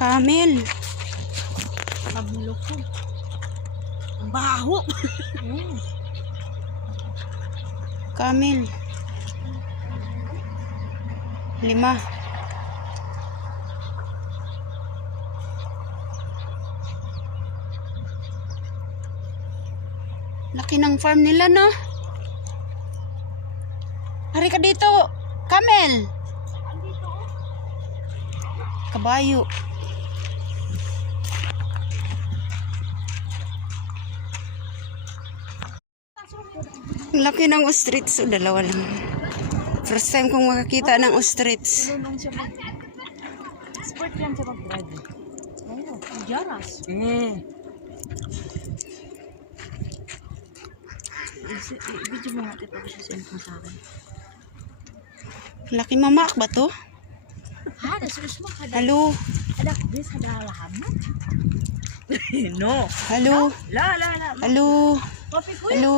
Camel. Mabulok ko. Ang baho. Camel. 5. Laki ng farm nila, no? Hari ka dito. Camel. Kabayo. Ang laki ng ostrich. So, dalawa lang. First time kong makakita ng ostrich. Tulong siya mag... Sport yan siya mag-drive. Oo, ang jaras. I-video mo natin pag siya send mo sa akin. Laki mamak ba to? Ha? Nasulus mo ka. Halo. Adak, this hadalahan mo? No. Halo. La. Halo. Coffee ko Halo.